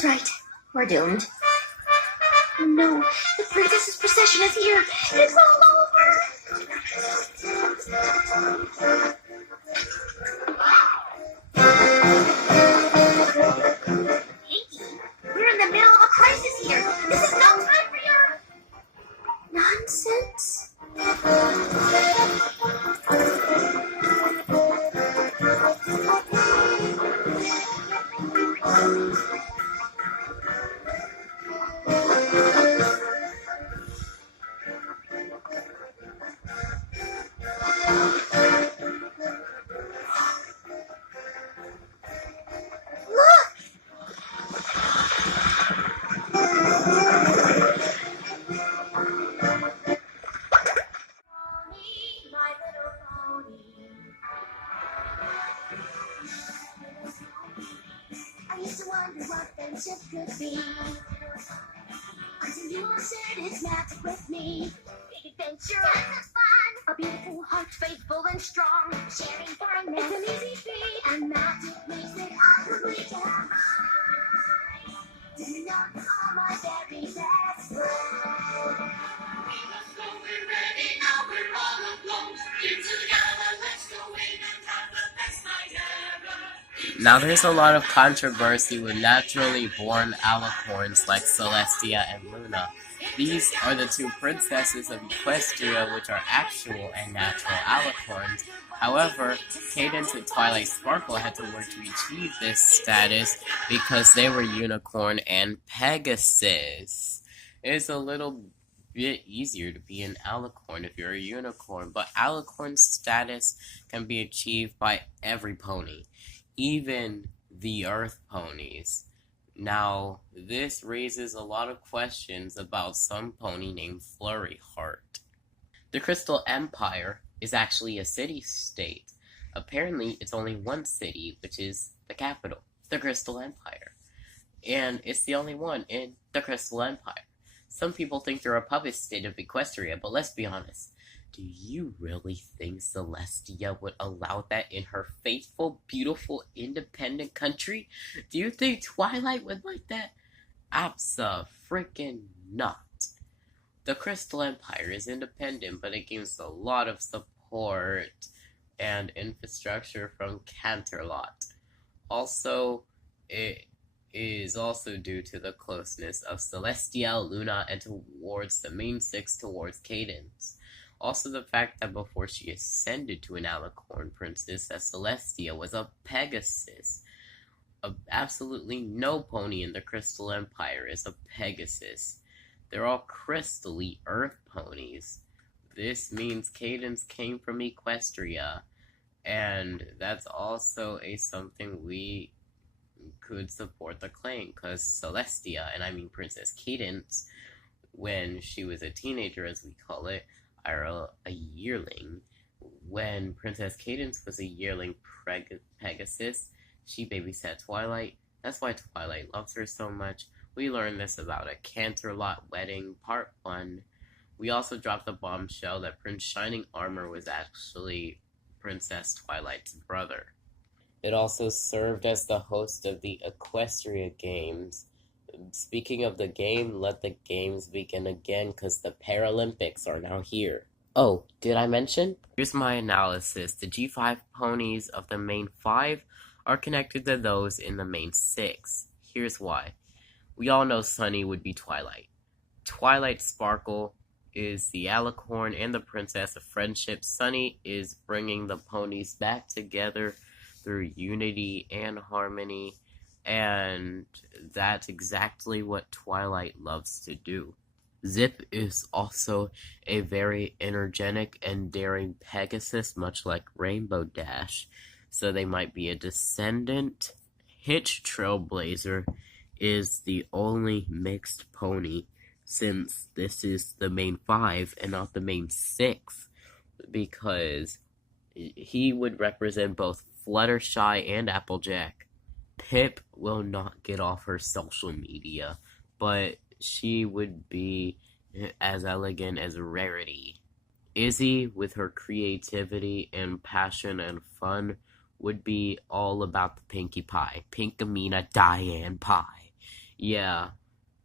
was right. We're doomed. Oh no, the princess's procession is here. It's all over. Pinky, we're in the middle of a crisis here. This is no time for your nonsense. I used to wonder what friendship could be, until you said it's magic with me. Big adventure, tons of fun, a beautiful heart, faithful and strong. Sharing kindness, it's an easy feat, and magic makes it all complete. Didn't know all my very best friends. We must go, we're ready now, we're all alone. In together, let's go in and have the best night ever. Now there's a lot of controversy with naturally born alicorns like Celestia and Luna. These are the two princesses of Equestria, which are actual and natural alicorns. However, Cadance and Twilight Sparkle had to work to achieve this status because they were Unicorn and Pegasus. It's a little bit easier to be an alicorn if you're a unicorn, but alicorn status can be achieved by every pony, even the Earth ponies. Now, this raises a lot of questions about some pony named Flurry Heart. The Crystal Empire is actually a city-state. Apparently, it's only one city, which is the capital, the Crystal Empire. And it's the only one in the Crystal Empire. Some people think they're a puppet state of Equestria, but let's be honest. Do you really think Celestia would allow that in her faithful, beautiful, independent country? Do you think Twilight would like that? Abso-freaking-not. The Crystal Empire is independent, but it gains a lot of support and infrastructure from Canterlot. Also, it is also due to the closeness of Celestia, Luna, and towards the main six towards Cadance. Also the fact that before she ascended to an alicorn princess, that Celestia was a Pegasus. Absolutely no pony in the Crystal Empire is a Pegasus. They're all crystally Earth ponies. This means Cadance came from Equestria, and that's also something we could support the claim, because Celestia, and I mean Princess Cadance, when she was a teenager, as we call it, or a yearling. When Princess Cadance was a yearling Pegasus, she babysat Twilight. That's why Twilight loves her so much. We learned this about a Canterlot wedding, part 1. We also dropped the bombshell that Prince Shining Armor was actually Princess Twilight's brother. It also served as the host of the Equestria Games. Speaking of the game, let the games begin again, because the Paralympics are now here. Oh, did I mention? Here's my analysis. The G5 ponies of the main 5 are connected to those in the main 6. Here's why. We all know Sunny would be Twilight. Twilight Sparkle is the alicorn and the princess of friendship. Sunny is bringing the ponies back together through unity and harmony, and that's exactly what Twilight loves to do. Zip is also a very energetic and daring Pegasus, much like Rainbow Dash, so they might be a descendant. Hitch Trailblazer is the only mixed pony, since this is the main 5 and not the main 6, because he would represent both Fluttershy and Applejack. Pip will not get off her social media, but she would be as elegant as Rarity. Izzy, with her creativity and passion and fun, would be all about the Pinkie Pie. Pinkamena Diane Pie. Yeah,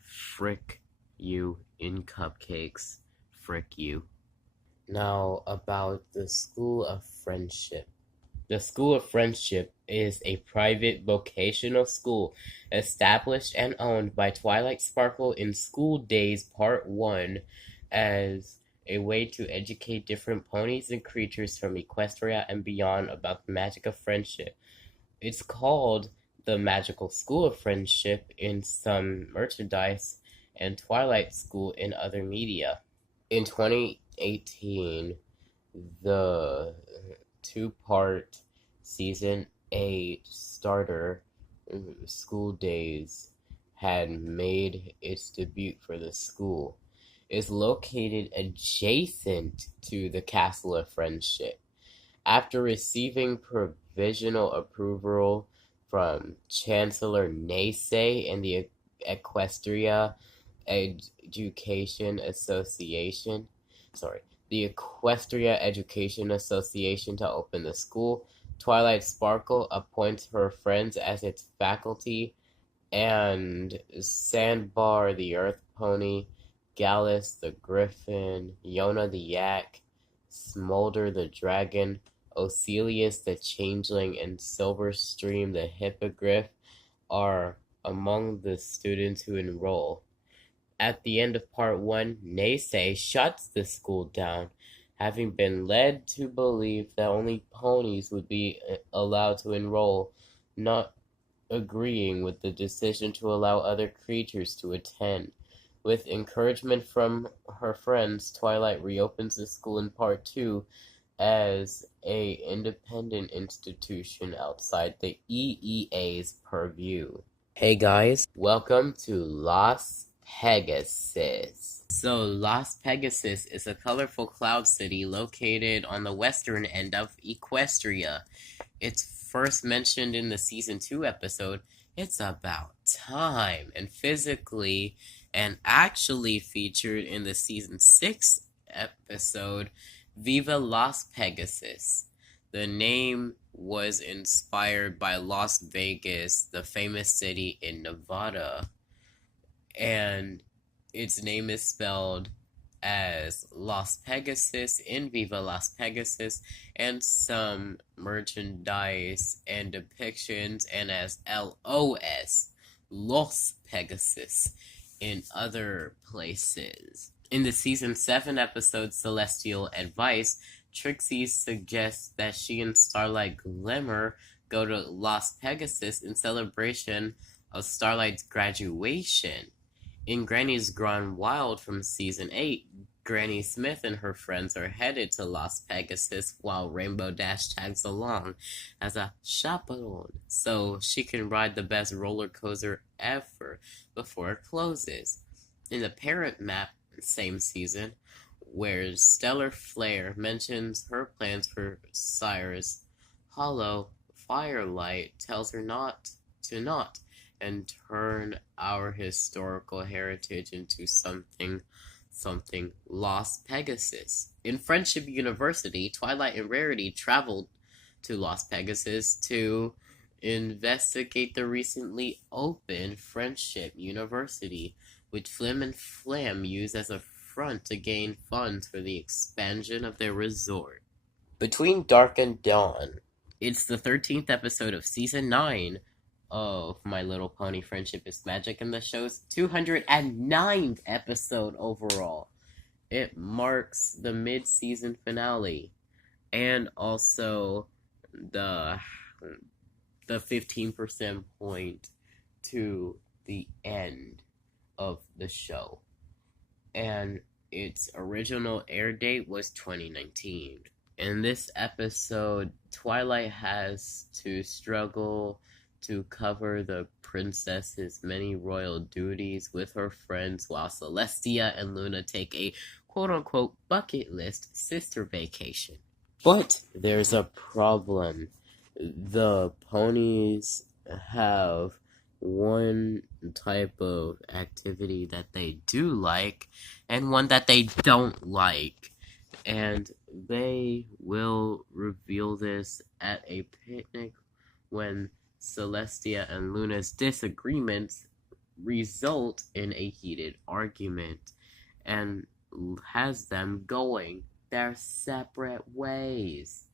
frick you in cupcakes. Frick you. Now, about the School of Friendship. The School of Friendship is a private vocational school established and owned by Twilight Sparkle in School Days Part 1 as a way to educate different ponies and creatures from Equestria and beyond about the magic of friendship. It's called the Magical School of Friendship in some merchandise and Twilight School in other media. In 2018, the two-part Season 8 starter, School Days, had made its debut for the school. It's located adjacent to the Castle of Friendship. After receiving provisional approval from Chancellor Naysay and the Equestria Education Association, the Equestria Education Association to open the school, Twilight Sparkle appoints her friends as its faculty, and Sandbar the Earth Pony, Gallus the Griffin, Yona the Yak, Smolder the Dragon, Ocelius the Changeling, and Silverstream the Hippogriff are among the students who enroll. At the end of Part 1, Naysay shuts the school down, having been led to believe that only ponies would be allowed to enroll, not agreeing with the decision to allow other creatures to attend. With encouragement from her friends, Twilight reopens the school in Part 2 as a independent institution outside the EEA's purview. Hey guys, welcome to Las Pegasus. So, Las Pegasus is a colorful cloud city located on the western end of Equestria. It's first mentioned in the Season 2 episode, It's About Time, and physically and actually featured in the Season 6 episode, Viva Las Pegasus. The name was inspired by Las Vegas, the famous city in Nevada, and its name is spelled as Las Pegasus in Viva Las Pegasus, and some merchandise and depictions, and as LOS, Los Pegasus, in other places. In the Season 7 episode Celestial Advice, Trixie suggests that she and Starlight Glimmer go to Las Pegasus in celebration of Starlight's graduation. In Granny's Gone Wild from Season 8, Granny Smith and her friends are headed to Las Pegasus while Rainbow Dash tags along as a chaperone so she can ride the best roller coaster ever before it closes. In the parent map, same season, where Stellar Flare mentions her plans for Cyrus Hollow, Firelight tells her not and turn our historical heritage into something Las Pegasus. In Friendship University, Twilight and Rarity traveled to Las Pegasus to investigate the recently opened Friendship University, which Flim and Flam use as a front to gain funds for the expansion of their resort. Between Dark and Dawn, it's the 13th episode of Season 9 of My Little Pony Friendship is Magic, and the show's 209th episode overall. It marks the mid-season finale, and also the 15% point to the end of the show. And its original air date was 2019. In this episode, Twilight has to struggle to cover the princess's many royal duties with her friends while Celestia and Luna take a quote-unquote bucket list sister vacation. But there's a problem. The ponies have one type of activity that they do like and one that they don't like, and they will reveal this at a picnic when Celestia and Luna's disagreements result in a heated argument and has them going their separate ways.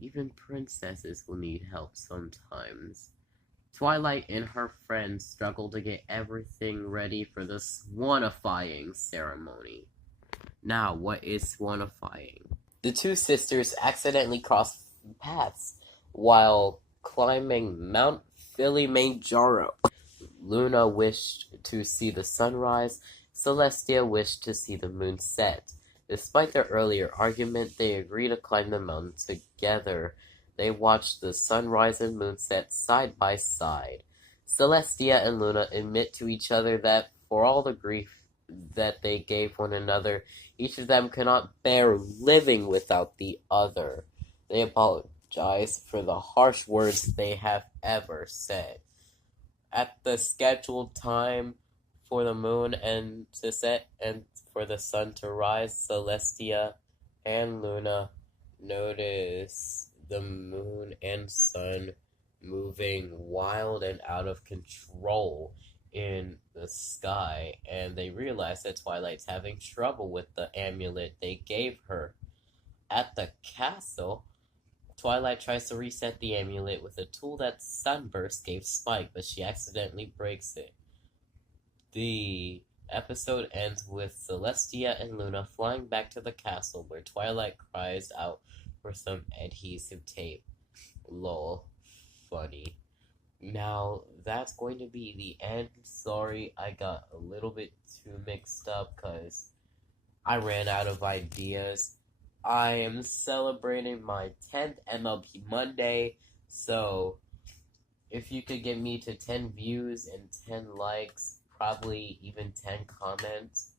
Even princesses will need help sometimes. Twilight and her friends struggle to get everything ready for the swanifying ceremony. Now, what is swanifying? The two sisters accidentally cross paths while climbing Mount Kilimanjaro. Luna wished to see the sunrise. Celestia wished to see the moon set. Despite their earlier argument, they agree to climb the mountain together. They watch the sunrise and moon set side by side. Celestia and Luna admit to each other that for all the grief that they gave one another, each of them cannot bear living without the other. They apologize for the harsh words they have ever said. At the scheduled time for the moon and to set and for the sun to rise, Celestia and Luna notice the moon and sun moving wild and out of control in the sky, and they realize that Twilight's having trouble with the amulet they gave her. At the castle, Twilight tries to reset the amulet with a tool that Sunburst gave Spike, but she accidentally breaks it. The episode ends with Celestia and Luna flying back to the castle, where Twilight cries out for some adhesive tape. Lol. Funny. Now, that's going to be the end. Sorry, I got a little bit too mixed up because I ran out of ideas. I am celebrating my 10th MLP Monday, so if you could get me to 10 views and 10 likes, probably even 10 comments,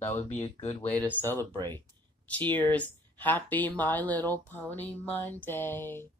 that would be a good way to celebrate. Cheers! Happy My Little Pony Monday!